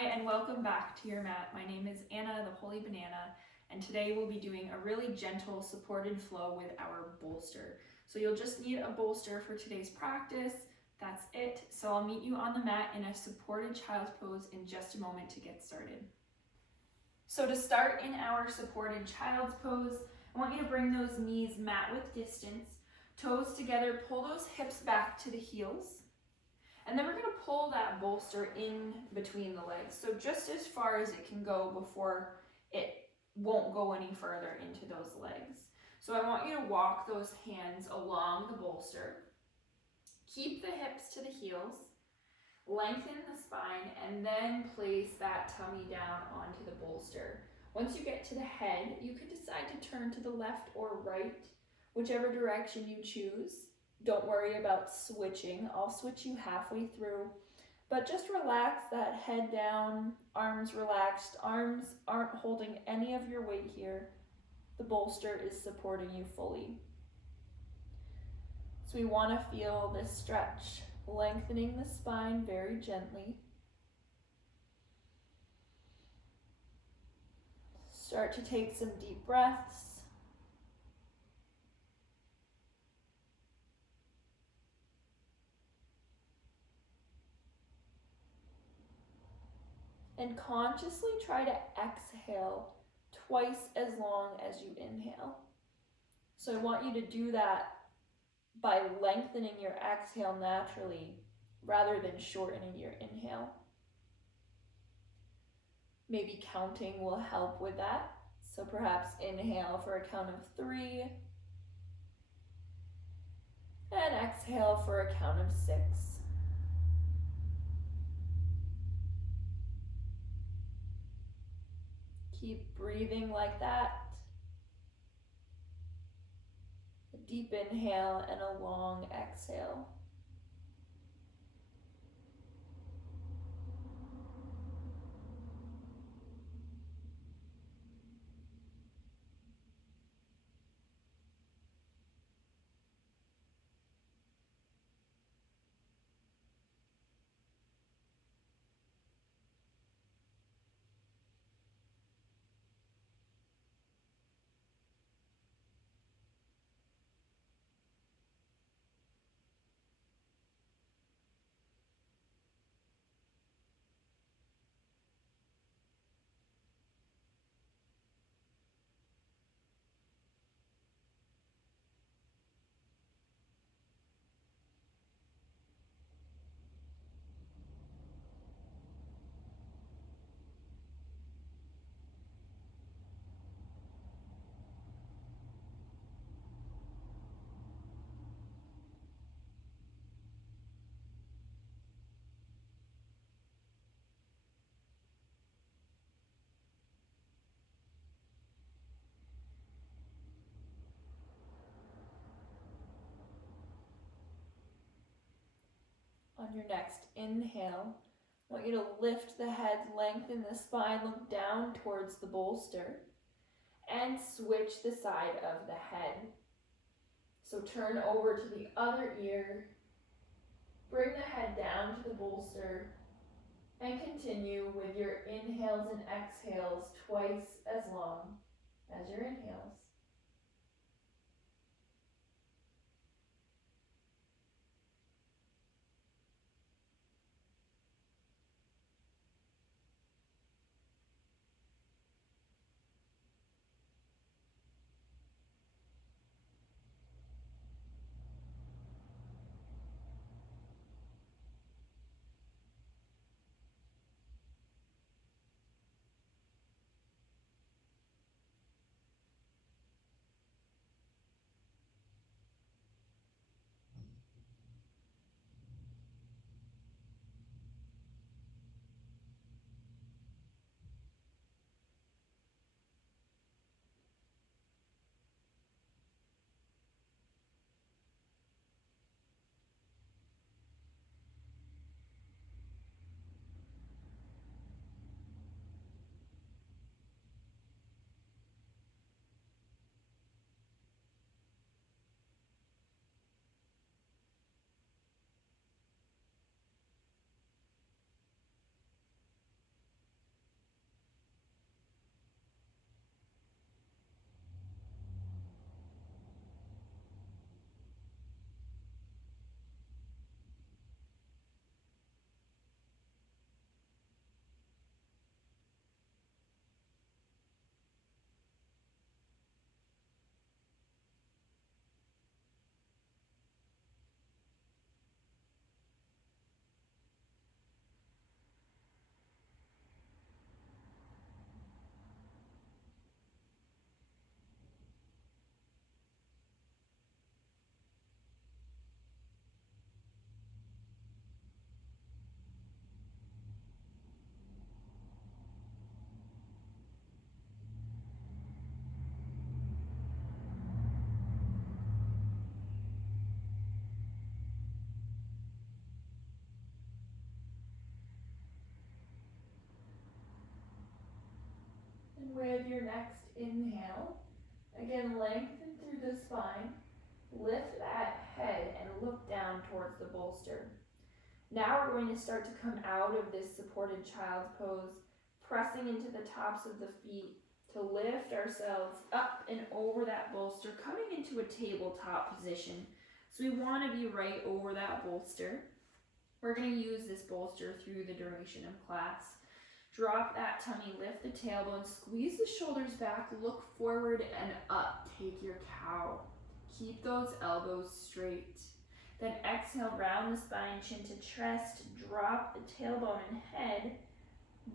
Hi and welcome back to your mat. My name is Anna, the Holy Banana, and today we'll be doing a really gentle supported flow with our bolster. So you'll just need a bolster for today's practice. That's it. So I'll meet you on the mat in a supported child's pose in just a moment to get started. So to start in our supported child's pose, I want you to bring those knees mat width distance, toes together, pull those hips back to the heels. And then we're going to pull that bolster in between the legs. So just as far as it can go before it won't go any further into those legs. So I want you to walk those hands along the bolster. Keep the hips to the heels. Lengthen the spine and then place that tummy down onto the bolster. Once you get to the head, you can decide to turn to the left or right, whichever direction you choose. Don't worry about switching. I'll switch you halfway through, but just relax that head down, arms relaxed. Arms aren't holding any of your weight here. The bolster is supporting you fully. So we want to feel this stretch, lengthening the spine very gently. Start to take some deep breaths. And consciously try to exhale twice as long as you inhale. So I want you to do that by lengthening your exhale naturally rather than shortening your inhale. Maybe counting will help with that. So perhaps inhale for a count of 3 and exhale for a count of 6. Keep breathing like that. A deep inhale and a long exhale. On your next inhale, I want you to lift the head, lengthen the spine, look down towards the bolster, and switch the side of the head. So turn over to the other ear, bring the head down to the bolster, and continue with your inhales and exhales twice as long as your inhales. Good, your next inhale. Again, lengthen through the spine. Lift that head and look down towards the bolster. Now we're going to start to come out of this supported child's pose, pressing into the tops of the feet to lift ourselves up and over that bolster, coming into a tabletop position. So we want to be right over that bolster. We're going to use this bolster through the duration of class. Drop that tummy, lift the tailbone, squeeze the shoulders back, look forward and up. Take your cow. Keep those elbows straight. Then exhale, round the spine, chin to chest, drop the tailbone and head,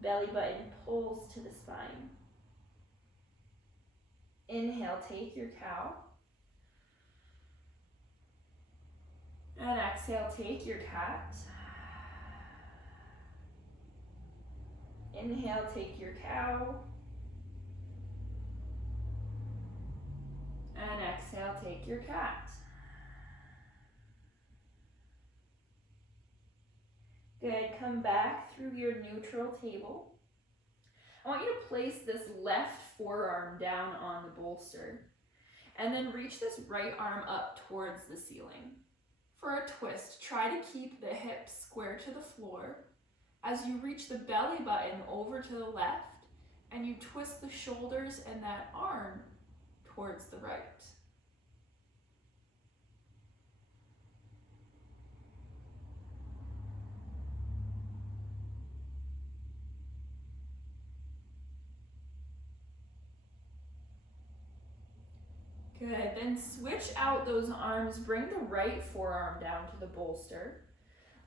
belly button pulls to the spine. Inhale, take your cow. And exhale, take your cat. Inhale, take your cow. And exhale, take your cat. Good, come back through your neutral table. I want you to place this left forearm down on the bolster and then reach this right arm up towards the ceiling. For a twist, try to keep the hips square to the floor as you reach the belly button over to the left and you twist the shoulders and that arm towards the right. Good, then switch out those arms, bring the right forearm down to the bolster.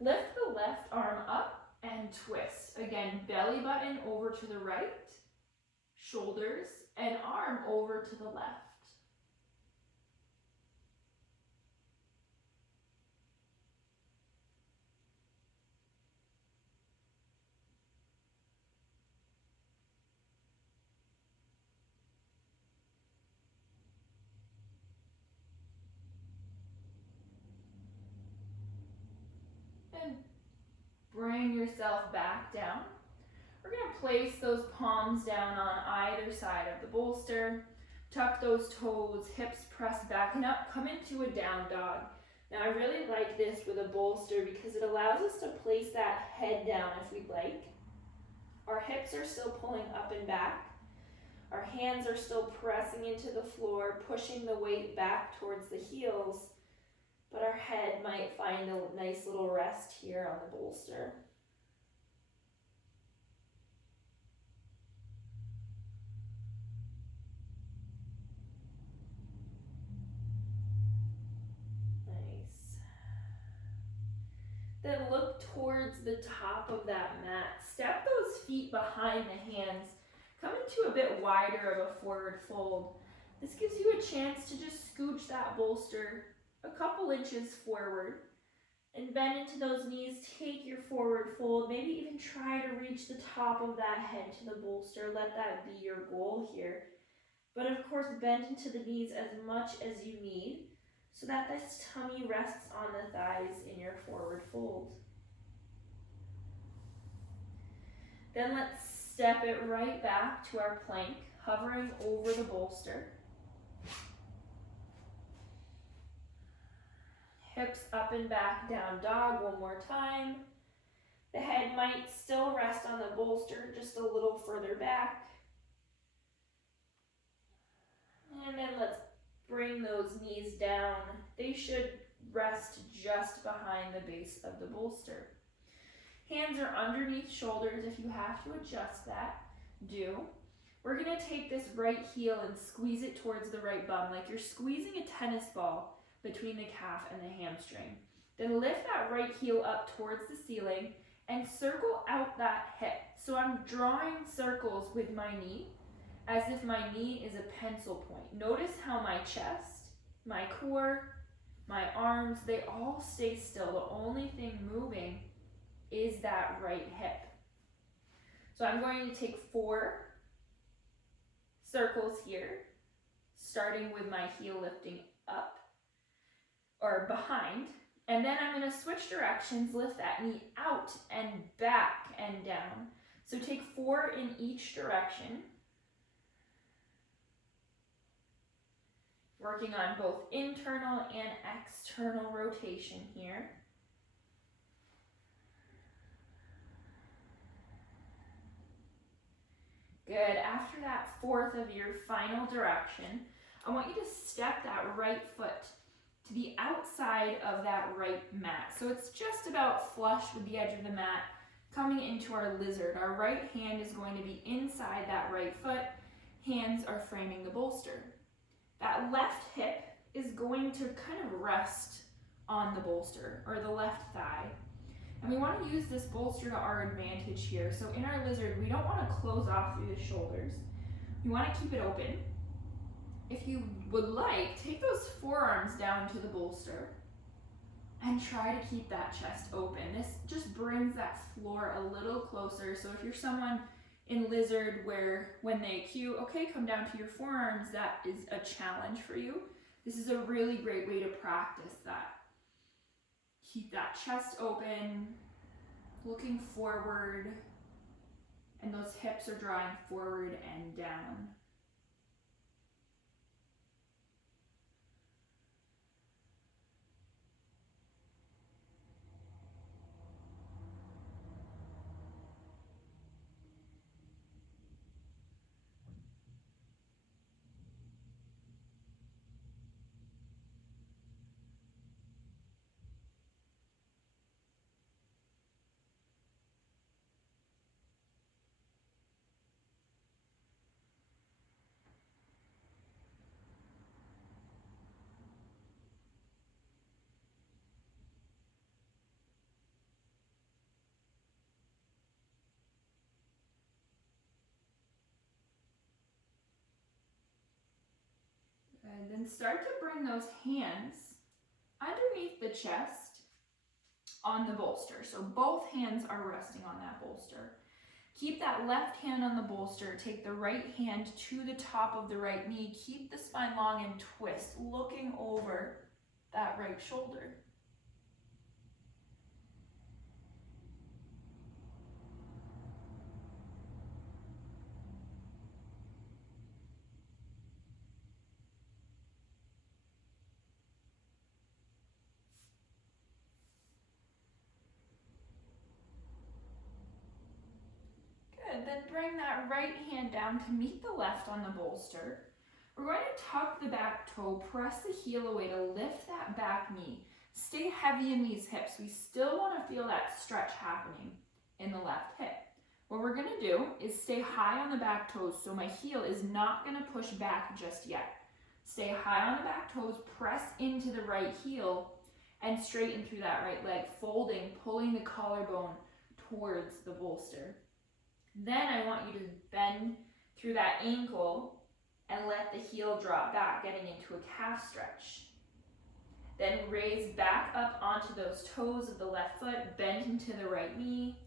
Lift the left arm up and twist. Again, belly button over to the right, shoulders and arm over to the left. And bring yourself back down. We're going to place those palms down on either side of the bolster. Tuck those toes, hips press back and up. Come into a down dog. Now I really like this with a bolster because it allows us to place that head down if we'd like. Our hips are still pulling up and back. Our hands are still pressing into the floor, pushing the weight back towards the heels. But our head might find a nice little rest here on the bolster. Nice. Then look towards the top of that mat. Step those feet behind the hands. Come into a bit wider of a forward fold. This gives you a chance to just scooch that bolster a couple inches forward and bend into those knees. Take your forward fold, maybe even try to reach the top of that head to the bolster. Let that be your goal here. But of course, bend into the knees as much as you need so that this tummy rests on the thighs in your forward fold. Then let's step it right back to our plank, hovering over the bolster. Hips up and back, down dog, one more time. The head might still rest on the bolster, just a little further back. And then let's bring those knees down. They should rest just behind the base of the bolster. Hands are underneath shoulders. If you have to adjust that, do. We're gonna take this right heel and squeeze it towards the right bum, like you're squeezing a tennis ball between the calf and the hamstring. Then lift that right heel up towards the ceiling and circle out that hip. So I'm drawing circles with my knee as if my knee is a pencil point. Notice how my chest, my core, my arms, they all stay still. The only thing moving is that right hip. So I'm going to take 4 circles here, starting with my heel lifting up or behind, and then I'm going to switch directions, lift that knee out and back and down. So take 4 in each direction. Working on both internal and external rotation here. Good. After that fourth of your final direction, I want you to step that right foot to the outside of that right mat. So it's just about flush with the edge of the mat, coming into our lizard. Our right hand is going to be inside that right foot. Hands are framing the bolster. That left hip is going to kind of rest on the bolster, or the left thigh. And we want to use this bolster to our advantage here. So in our lizard, we don't want to close off through the shoulders. We want to keep it open. If you would like, take those forearms down to the bolster and try to keep that chest open. This just brings that floor a little closer. So if you're someone in lizard where when they cue, okay, come down to your forearms, that is a challenge for you. This is a really great way to practice that. Keep that chest open, looking forward, and those hips are drawing forward and down. And then start to bring those hands underneath the chest on the bolster. So both hands are resting on that bolster. Keep that left hand on the bolster. Take the right hand to the top of the right knee. Keep the spine long and twist, looking over that right shoulder. Good. Then bring that right hand down to meet the left on the bolster. We're going to tuck the back toe, press the heel away to lift that back knee. Stay heavy in these hips. We still want to feel that stretch happening in the left hip. What we're going to do is stay high on the back toes, so my heel is not going to push back just yet. Stay high on the back toes, press into the right heel, and straighten through that right leg, folding, pulling the collarbone towards the bolster. Then I want you to bend through that ankle and let the heel drop back, getting into a calf stretch. Then raise back up onto those toes of the left foot, bend into the right knee,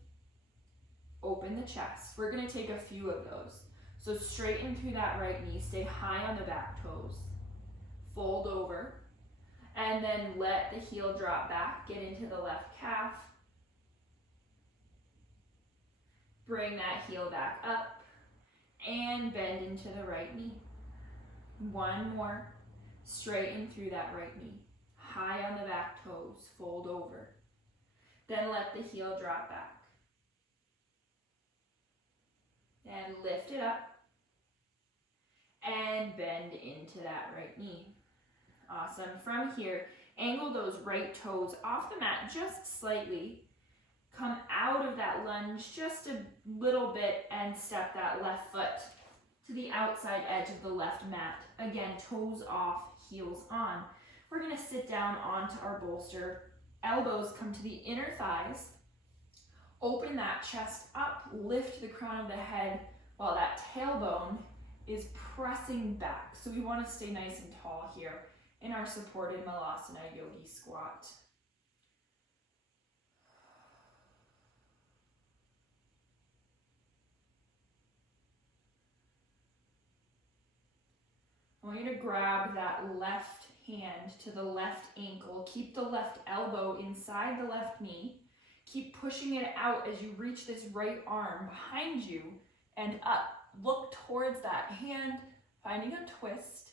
open the chest. We're going to take a few of those. So straighten through that right knee, stay high on the back toes, fold over, and then let the heel drop back, get into the left calf. Bring that heel back up and bend into the right knee. One more. Straighten through that right knee. High on the back toes, fold over. Then let the heel drop back. And lift it up and bend into that right knee. Awesome. From here, angle those right toes off the mat just slightly. Come out of that lunge just a little bit and step that left foot to the outside edge of the left mat. Again, toes off, heels on. We're going to sit down onto our bolster. Elbows come to the inner thighs. Open that chest up, lift the crown of the head while that tailbone is pressing back. So we want to stay nice and tall here in our supported Malasana Yogi squat. I want you to grab that left hand to the left ankle. Keep the left elbow inside the left knee. Keep pushing it out as you reach this right arm behind you and up. Look towards that hand, finding a twist.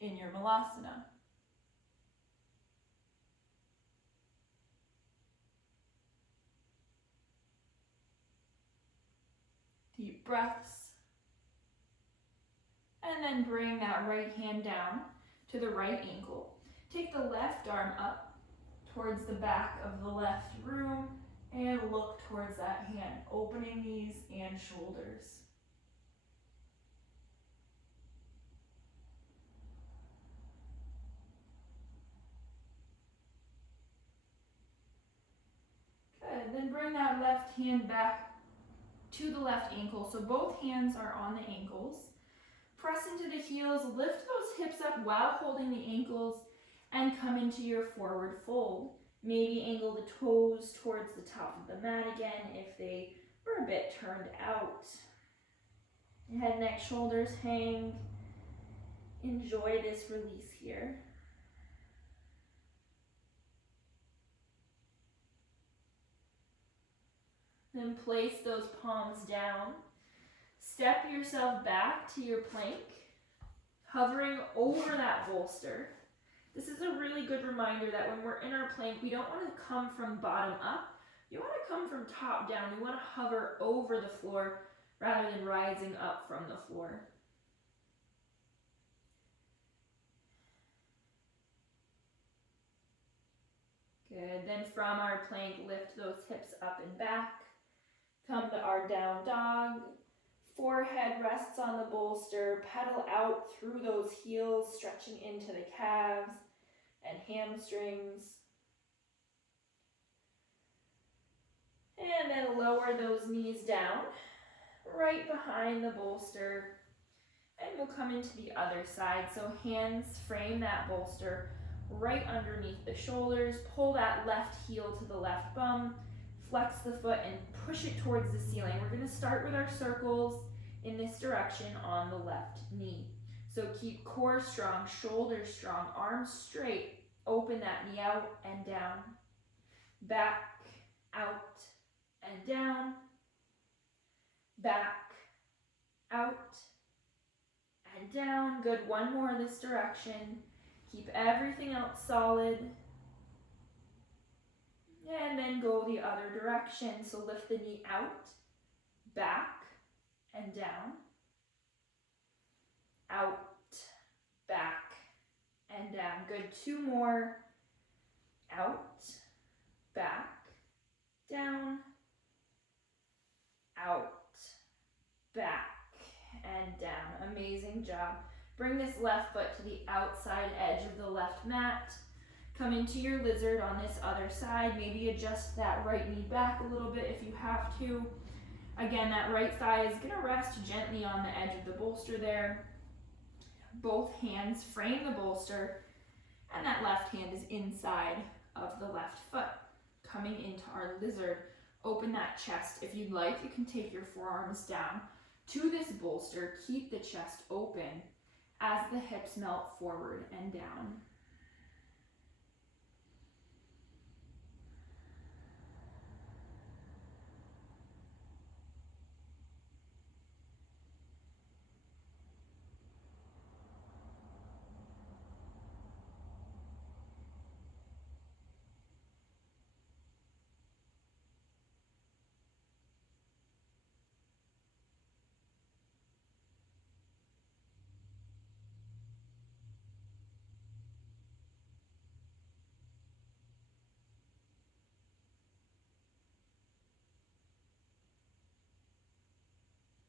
in your malasana. Deep breaths. And then bring that right hand down to the right ankle. Take the left arm up towards the back of the left room and look towards that hand, opening knees and shoulders. Good, then bring that left hand back to the left ankle, so both hands are on the ankles. Press into the heels, lift those hips up while holding the ankles, and come into your forward fold. Maybe angle the toes towards the top of the mat again if they were a bit turned out. Head, neck, shoulders hang. Enjoy this release here. Then place those palms down. Step yourself back to your plank, hovering over that bolster. This is a really good reminder that when we're in our plank, we don't want to come from bottom up. You want to come from top down. You want to hover over the floor rather than rising up from the floor. Good. Then from our plank, lift those hips up and back. Come to our down dog. Forehead rests on the bolster. Pedal out through those heels, stretching into the calves and hamstrings. And then lower those knees down, right behind the bolster. And we'll come into the other side. So hands frame that bolster right underneath the shoulders. Pull that left heel to the left bum. Flex the foot and push it towards the ceiling. We're going to start with our circles in this direction on the left knee. So keep core strong, shoulders strong, arms straight. Open that knee out and down. Back, out, and down. Back, out, and down. Good. One more this direction. Keep everything else solid. And then go the other direction. So lift the knee out, back, and down. Out, back, and down. Good. Two more. Out, back, down. Out, back, and down. Amazing job. Bring this left foot to the outside edge of the left mat. Come into your lizard on this other side. Maybe adjust that right knee back a little bit if you have to. Again, that right thigh is going to rest gently on the edge of the bolster there. Both hands frame the bolster, and that left hand is inside of the left foot. Coming into our lizard, open that chest. If you'd like, you can take your forearms down to this bolster. Keep the chest open as the hips melt forward and down.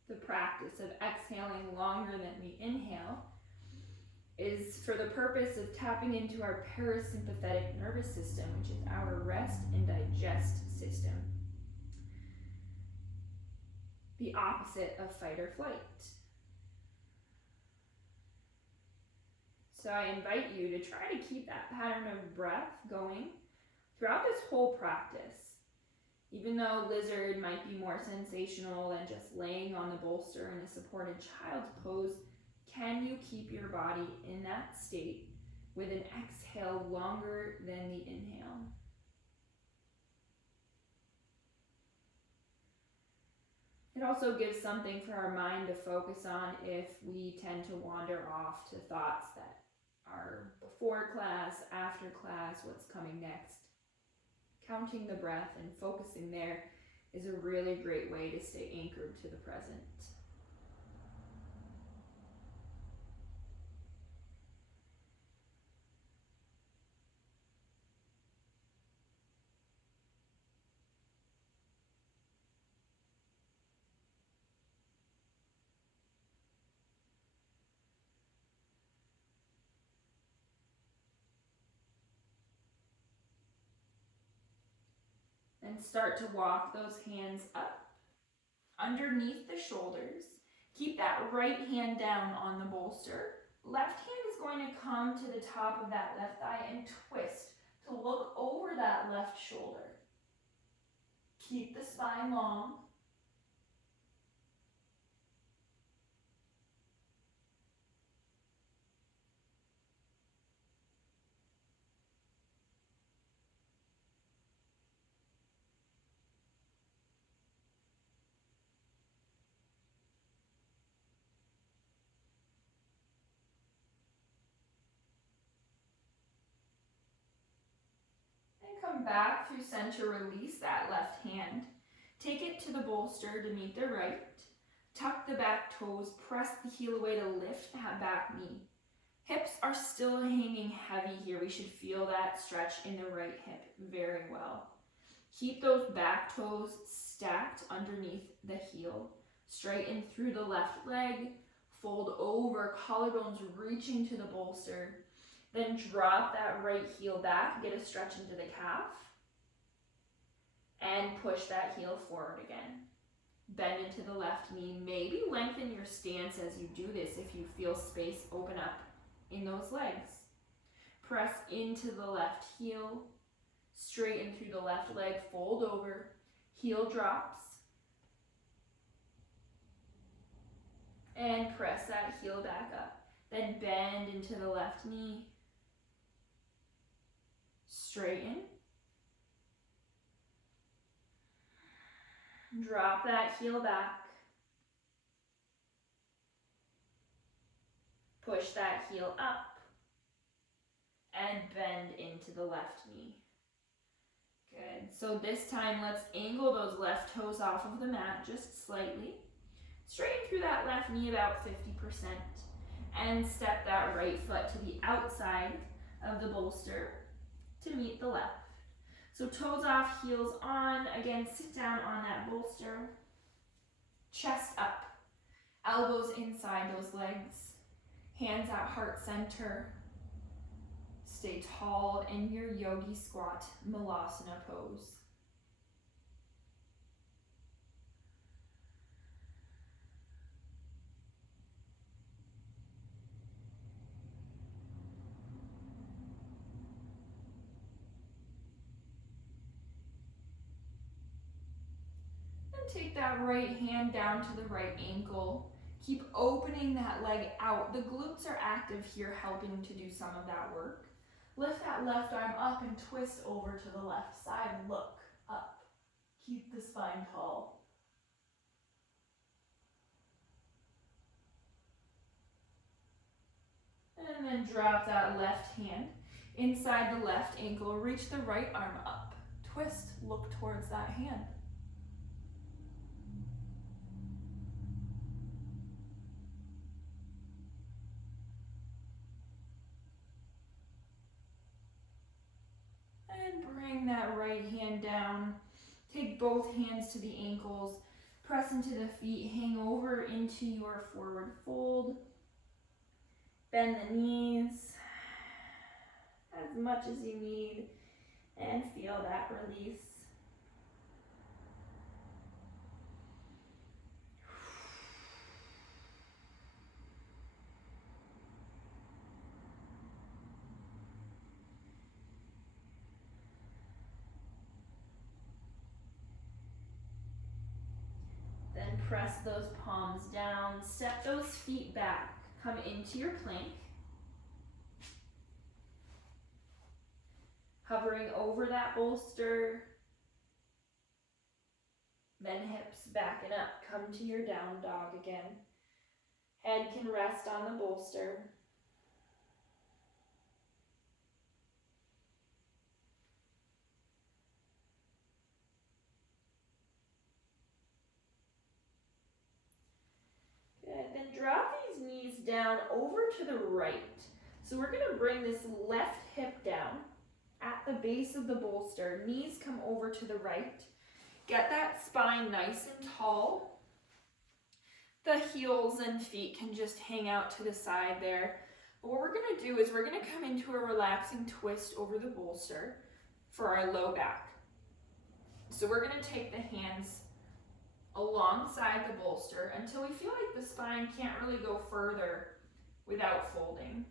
The practice of exhaling longer than we inhale is for the purpose of tapping into our parasympathetic nervous system, which is our rest and digest system. The opposite of fight or flight. So I invite you to try to keep that pattern of breath going throughout this whole practice. Even though lizard might be more sensational than just laying on the bolster in a supported child's pose, can you keep your body in that state with an exhale longer than the inhale? It also gives something for our mind to focus on if we tend to wander off to thoughts that our before class, after class, what's coming next. Counting the breath and focusing there is a really great way to stay anchored to the present. And start to walk those hands up underneath the shoulders. Keep that right hand down on the bolster. Left hand is going to come to the top of that left thigh and twist to look over that left shoulder. Keep the spine long. Come back through center, release that left hand. Take it to the bolster to meet the right. Tuck the back toes, press the heel away to lift that back knee. Hips are still hanging heavy here. We should feel that stretch in the right hip very well. Keep those back toes stacked underneath the heel. Straighten through the left leg. Fold over, collarbones reaching to the bolster. Then drop that right heel back, get a stretch into the calf, and push that heel forward again. Bend into the left knee. Maybe lengthen your stance as you do this if you feel space open up in those legs. Press into the left heel, straighten through the left leg, fold over, heel drops, and press that heel back up. Then bend into the left knee, straighten, drop that heel back, push that heel up, and bend into the left knee. Good. So this time, let's angle those left toes off of the mat just slightly. Straighten through that left knee about 50%, and step that right foot to the outside of the bolster to meet the left. So toes off, heels on. Again, sit down on that bolster. Chest up, elbows inside those legs, hands at heart center. Stay tall in your yogi squat, malasana pose. Take that right hand down to the right ankle. Keep opening that leg out. The glutes are active here, helping to do some of that work. Lift that left arm up and twist over to the left side. Look up. Keep the spine tall. And then drop that left hand inside the left ankle. Reach the right arm up. Twist, look towards that hand. Bring that right hand down. Take both hands to the ankles. Press into the feet. Hang over into your forward fold. Bend the knees as much as you need and feel that release. Then press those palms down, step those feet back, come into your plank. Hovering over that bolster, then hips backing up, come to your down dog again. Head can rest on the bolster. down over to the right. So we're gonna bring this left hip down at the base of the bolster. Knees come over to the right. Get that spine nice and tall. The heels and feet can just hang out to the side there. But what we're gonna do is we're gonna come into a relaxing twist over the bolster for our low back. So we're gonna take the hands alongside the bolster until we feel like the spine can't really go further without folding.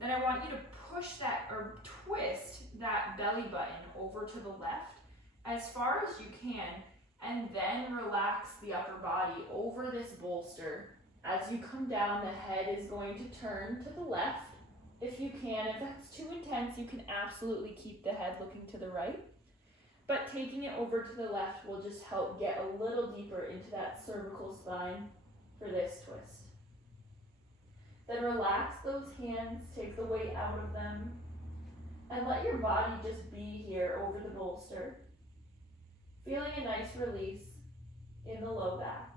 Then I want you to push that or twist that belly button over to the left as far as you can, and then relax the upper body over this bolster. As you come down, the head is going to turn to the left. If you can, if that's too intense, you can absolutely keep the head looking to the right. But taking it over to the left will just help get a little deeper into that cervical spine for this twist. Then relax those hands, take the weight out of them, and let your body just be here over the bolster, feeling a nice release in the low back.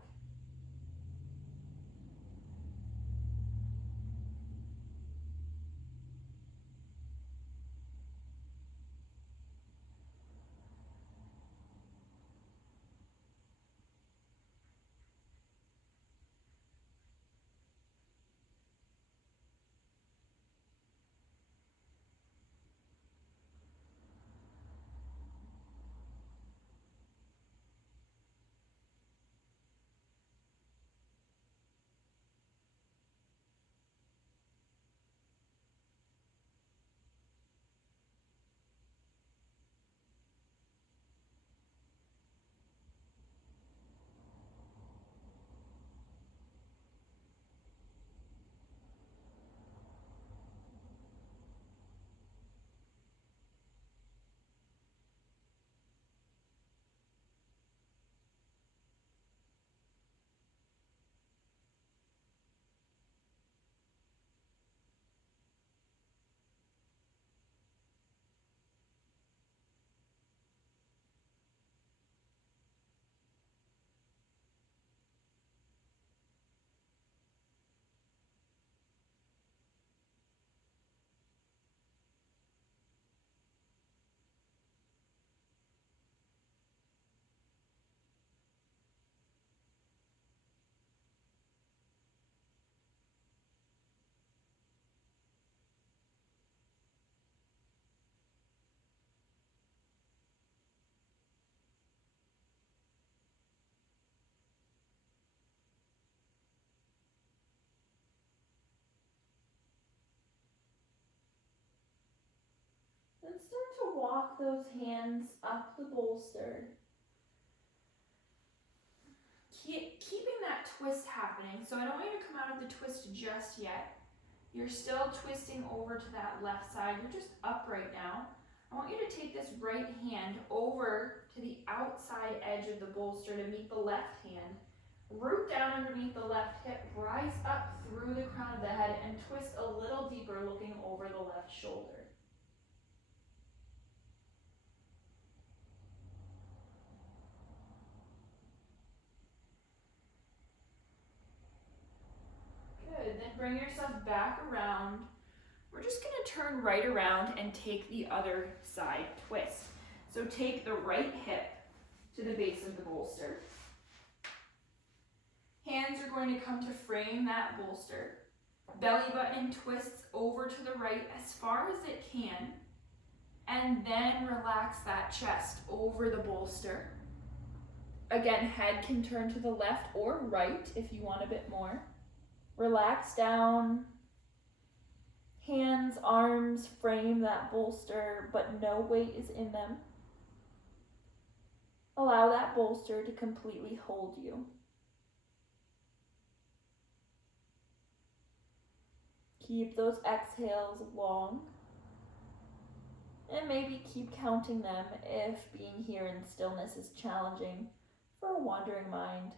Then start to walk those hands up the bolster. Keeping that twist happening. So I don't want you to come out of the twist just yet. You're still twisting over to that left side. You're just upright now. I want you to take this right hand over to the outside edge of the bolster to meet the left hand. Root down underneath the left hip, rise up through the crown of the head, and twist a little deeper, looking over the left shoulder. Good, then bring yourself back around. We're just gonna turn right around and take the other side twist. So take the right hip to the base of the bolster. Hands are going to come to frame that bolster. Belly button twists over to the right as far as it can. And then relax that chest over the bolster. Again, head can turn to the left or right if you want a bit more. Relax down. Hands, arms frame that bolster, but no weight is in them. Allow that bolster to completely hold you. Keep those exhales long. And maybe keep counting them if being here in stillness is challenging for a wandering mind.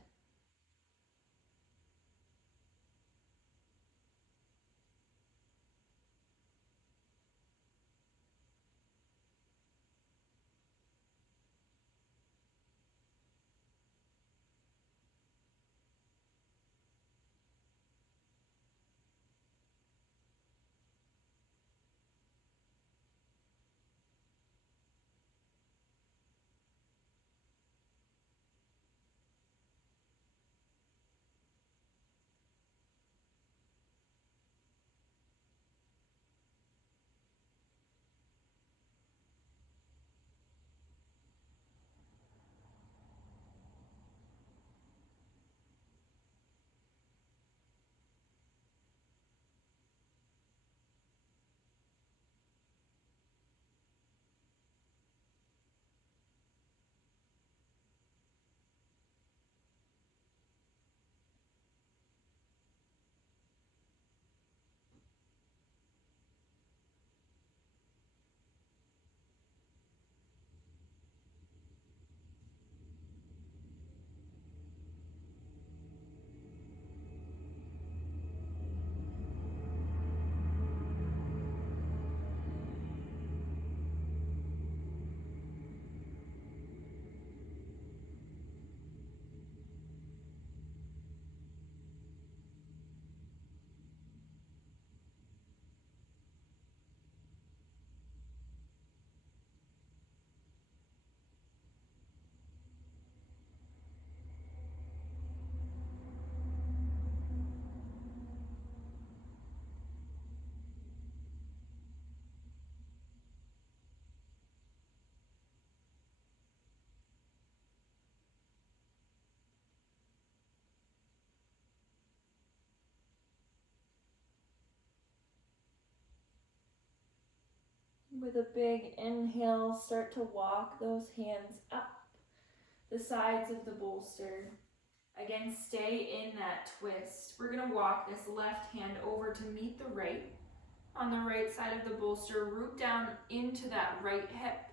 With a big inhale, start to walk those hands up the sides of the bolster. Again, stay in that twist. We're gonna walk this left hand over to meet the right. On the right side of the bolster, root down into that right hip.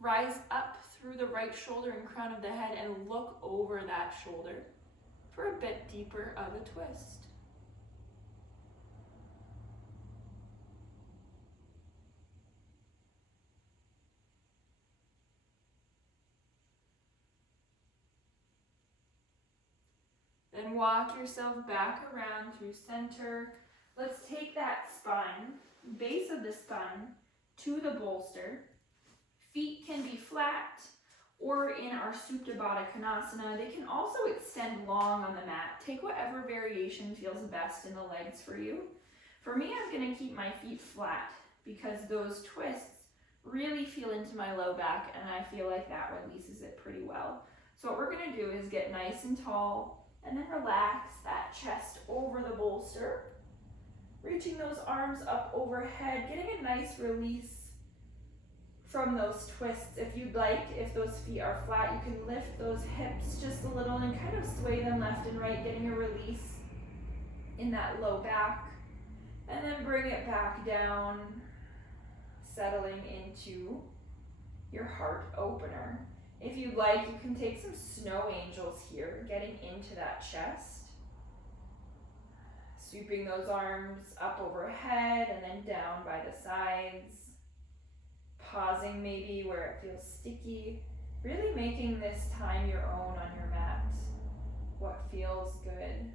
Rise up through the right shoulder and crown of the head and look over that shoulder for a bit deeper of a twist. Then walk yourself back around through center. Let's take that spine, base of the spine, to the bolster. Feet can be flat, or in our Supta Baddha Konasana, they can also extend long on the mat. Take whatever variation feels best in the legs for you. For me, I'm going to keep my feet flat because those twists really feel into my low back, and I feel like that releases it pretty well. So what we're going to do is get nice and tall, and then relax that chest over the bolster, reaching those arms up overhead, getting a nice release from those twists. If you'd like, if those feet are flat, you can lift those hips just a little and kind of sway them left and right, getting a release in that low back, and then bring it back down, settling into your heart opener. If you'd like, you can take some snow angels here, getting into that chest. Sweeping those arms up overhead and then down by the sides. Pausing maybe where it feels sticky. Really making this time your own on your mat. What feels good.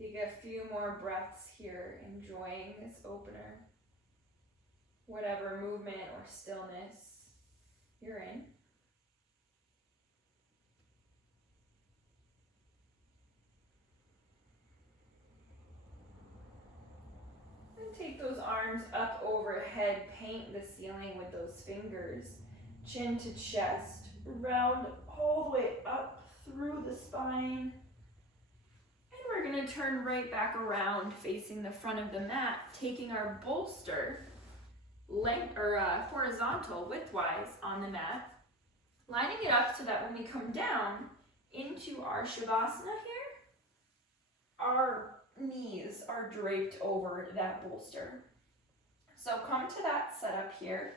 Take a few more breaths here, enjoying this opener. Whatever movement or stillness you're in. And take those arms up overhead, paint the ceiling with those fingers, chin to chest, round all the way up through the spine. And we're going to turn right back around, facing the front of the mat, taking our bolster horizontal widthwise on the mat, lining it up so that when we come down into our Shavasana here, our knees are draped over that bolster. So come to that setup here.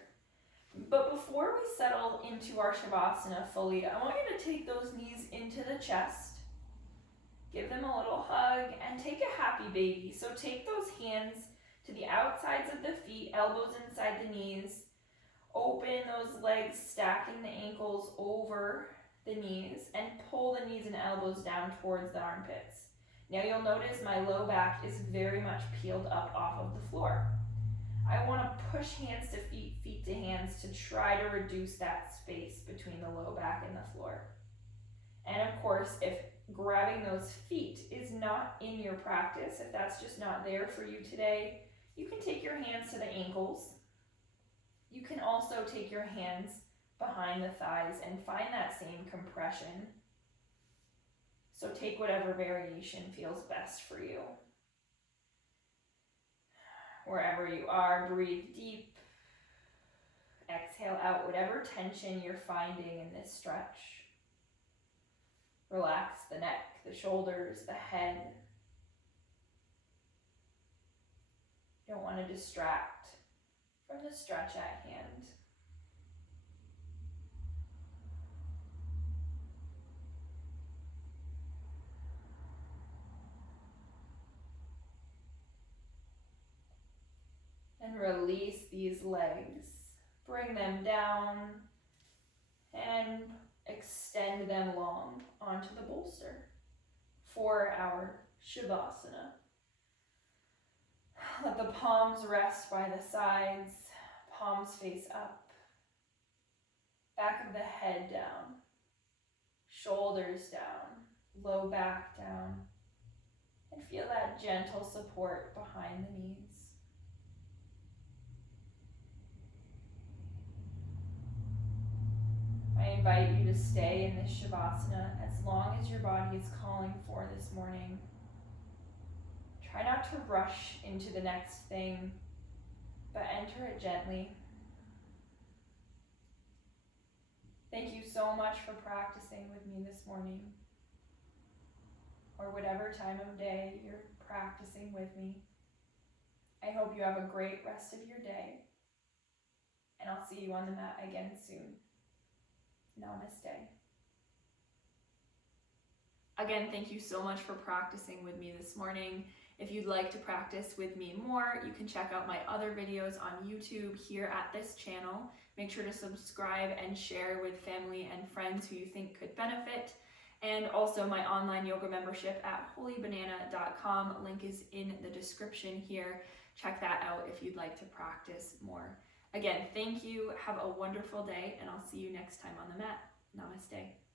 But before we settle into our Shavasana fully, I want you to take those knees into the chest, give them a little hug, and take a happy baby. So take those hands to the outsides of the feet, elbows inside the knees. Open those legs, stacking the ankles over the knees, and pull the knees and elbows down towards the armpits. Now you'll notice my low back is very much peeled up off of the floor. I want to push hands to feet, feet to hands to try to reduce that space between the low back and the floor. And of course, if grabbing those feet is not in your practice, if that's just not there for you today, you can take your hands to the ankles. You can also take your hands behind the thighs and find that same compression. So take whatever variation feels best for you. Wherever you are, breathe deep. Exhale out whatever tension you're finding in this stretch. Relax the neck, the shoulders, the head. You don't want to distract from the stretch at hand. And release these legs. Bring them down and extend them long onto the bolster for our Shavasana. Let the palms rest by the sides, palms face up, back of the head down, shoulders down, low back down, and feel that gentle support behind the knees. I invite you to stay in this Shavasana as long as your body is calling for this morning. Try not to rush into the next thing, but enter it gently. Thank you so much for practicing with me this morning, or whatever time of day you're practicing with me. I hope you have a great rest of your day, and I'll see you on the mat again soon. Namaste. Again, thank you so much for practicing with me this morning. If you'd like to practice with me more, you can check out my other videos on YouTube here at this channel. Make sure to subscribe and share with family and friends who you think could benefit. And also my online yoga membership at whollyogi.com. Link is in the description here. Check that out if you'd like to practice more. Again, thank you. Have a wonderful day, and I'll see you next time on the mat. Namaste.